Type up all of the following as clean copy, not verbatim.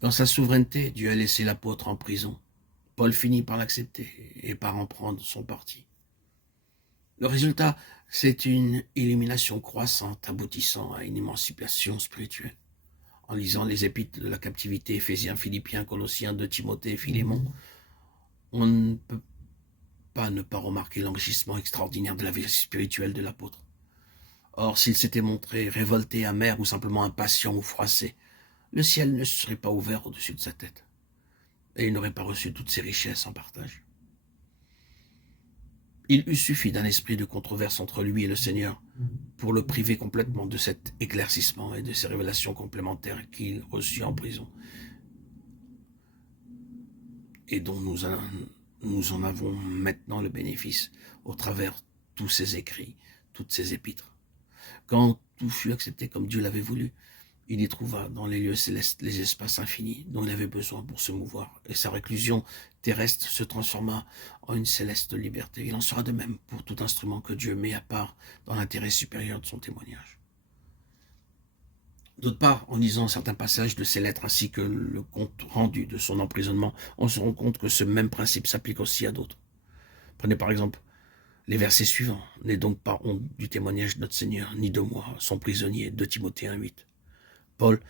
Dans sa souveraineté, Dieu a laissé l'apôtre en prison. Paul finit par l'accepter et par en prendre son parti. Le résultat, c'est une illumination croissante aboutissant à une émancipation spirituelle. En lisant les épîtres de la captivité, Éphésiens, Philippiens, Colossiens, de Timothée et Philémon, on ne peut pas ne pas remarquer l'enrichissement extraordinaire de la vie spirituelle de l'apôtre. Or, s'il s'était montré révolté, amer ou simplement impatient ou froissé, le ciel ne serait pas ouvert au-dessus de sa tête et il n'aurait pas reçu toutes ses richesses en partage. Il eût suffi d'un esprit de controverse entre lui et le Seigneur pour le priver complètement de cet éclaircissement et de ces révélations complémentaires qu'il reçut en prison et dont nous en avons maintenant le bénéfice au travers tous ces écrits, toutes ces épîtres. Quand tout fut accepté comme Dieu l'avait voulu, il y trouva dans les lieux célestes les espaces infinis dont il avait besoin pour se mouvoir, et sa réclusion terrestre se transforma en une céleste liberté. Il en sera de même pour tout instrument que Dieu met à part dans l'intérêt supérieur de son témoignage. D'autre part, en lisant certains passages de ces lettres ainsi que le compte rendu de son emprisonnement, on se rend compte que ce même principe s'applique aussi à d'autres. Prenez par exemple les versets suivants. « N'aie donc pas honte du témoignage de notre Seigneur, ni de moi, son prisonnier, de Timothée 1,8. Paul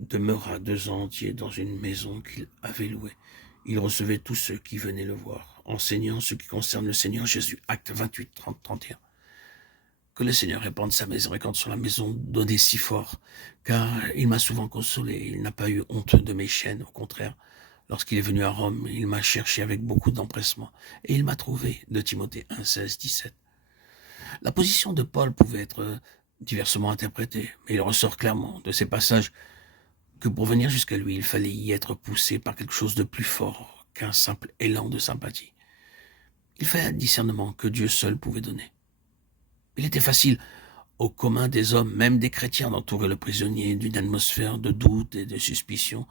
demeura 2 ans entiers dans une maison qu'il avait louée. Il recevait tous ceux qui venaient le voir, enseignant ce qui concerne le Seigneur Jésus. » Acte 28, 30, 31. Que le Seigneur répande sa miséricorde sur la maison d'Onésiphore, car il m'a souvent consolé, il n'a pas eu honte de mes chaînes, au contraire. Lorsqu'il est venu à Rome, il m'a cherché avec beaucoup d'empressement, et il m'a trouvé, de Timothée 1, 16, 17. La position de Paul pouvait être diversement interprétée, mais il ressort clairement de ces passages que pour venir jusqu'à lui, il fallait y être poussé par quelque chose de plus fort qu'un simple élan de sympathie. Il fallait un discernement que Dieu seul pouvait donner. Il était facile au commun des hommes, même des chrétiens, d'entourer le prisonnier d'une atmosphère de doute et de suspicion,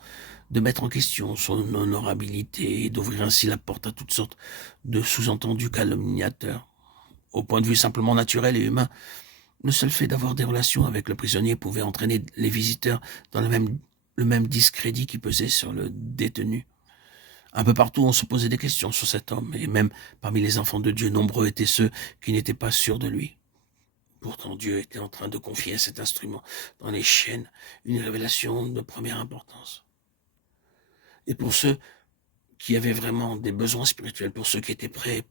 de mettre en question son honorabilité et d'ouvrir ainsi la porte à toutes sortes de sous-entendus calomniateurs. Au point de vue simplement naturel et humain, le seul fait d'avoir des relations avec le prisonnier pouvait entraîner les visiteurs dans le même discrédit qui pesait sur le détenu. Un peu partout, on se posait des questions sur cet homme, et même parmi les enfants de Dieu, nombreux étaient ceux qui n'étaient pas sûrs de lui. Pourtant, Dieu était en train de confier à cet instrument dans les chaînes une révélation de première importance. Et pour ceux qui avaient vraiment des besoins spirituels, pour ceux qui étaient prêts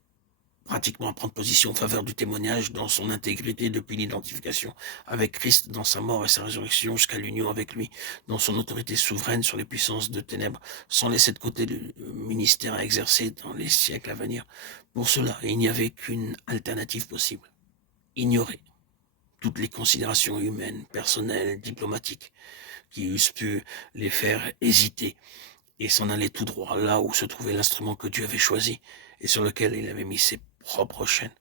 pratiquement à prendre position en faveur du témoignage dans son intégrité depuis l'identification avec Christ dans sa mort et sa résurrection jusqu'à l'union avec lui, dans son autorité souveraine sur les puissances de ténèbres, sans laisser de côté le ministère à exercer dans les siècles à venir. Pour cela, il n'y avait qu'une alternative possible. Ignorer toutes les considérations humaines, personnelles, diplomatiques, qui eussent pu les faire hésiter et s'en aller tout droit là où se trouvait l'instrument que Dieu avait choisi et sur lequel il avait mis ses propres chaînes.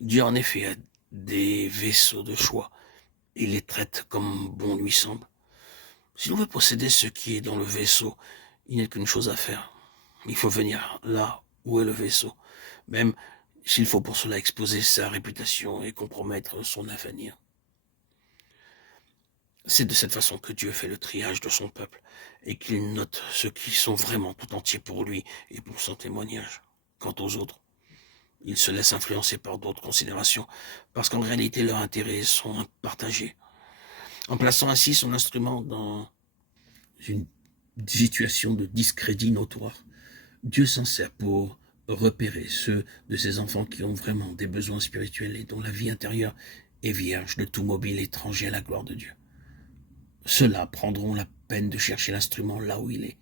Dieu en effet a des vaisseaux de choix et les traite comme bon lui semble. Si l'on veut posséder ce qui est dans le vaisseau, il n'y a qu'une chose à faire. Il faut venir là où est le vaisseau, même s'il faut pour cela exposer sa réputation et compromettre son avenir. C'est de cette façon que Dieu fait le triage de son peuple et qu'il note ceux qui sont vraiment tout entiers pour lui et pour son témoignage. Quant aux autres, il se laisse influencer par d'autres considérations parce qu'en réalité leurs intérêts sont partagés. En plaçant ainsi son instrument dans une situation de discrédit notoire, Dieu s'en sert pour repérer ceux de ses enfants qui ont vraiment des besoins spirituels et dont la vie intérieure est vierge de tout mobile étranger à la gloire de Dieu. Ceux-là prendront la peine de chercher l'instrument là où il est,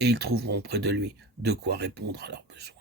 et ils trouveront près de lui de quoi répondre à leurs besoins.